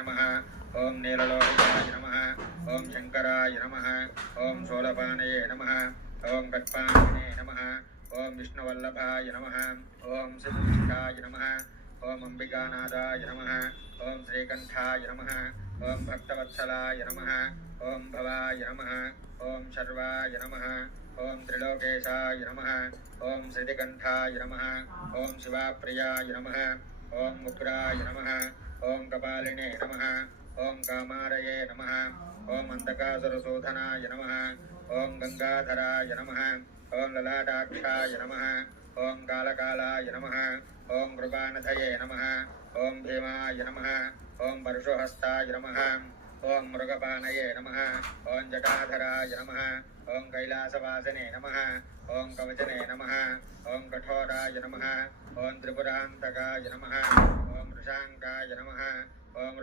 नमः ओम नीललोहिताय नमः ओम शंकराय नमः ओम शूलपाणये नमः ओम कट्पाणिने नमः ओम विष्णुवल्लभाय नमः ओम सिद्धिष्ठाय नमः ओम अंबिकानाथाय नमः ओम श्रीकंठाय नमः ओम भक्तवत्सलाय नमः ओम भवाय नमः ओम शर्वाय नमः ओम त्रिलोकेशाय नमः ओम श्रीकंठाय नमः ओम शिवाप्रियाय नमः ओम उग्राय नमः ओम कपालिने नमः ओम कामारये नमः ओम अंधकासुरशोधनाय नमः ओम गंगाधराय नमः ओम ललाटाक्षाय नमः ओम कालकालाय नमः ओम कृपानधये नमः ओम भीमाय नमः ओम परशुहस्ताय नमः ओम मृगपानये नमः ओम जटाधराय नमः ओम कैलासवासिने नमः ओम कवचने नमः ओम कठोराय नमः ओम त्रिपुरान्तकाय नमः ओम वृषांकाय नमः ओम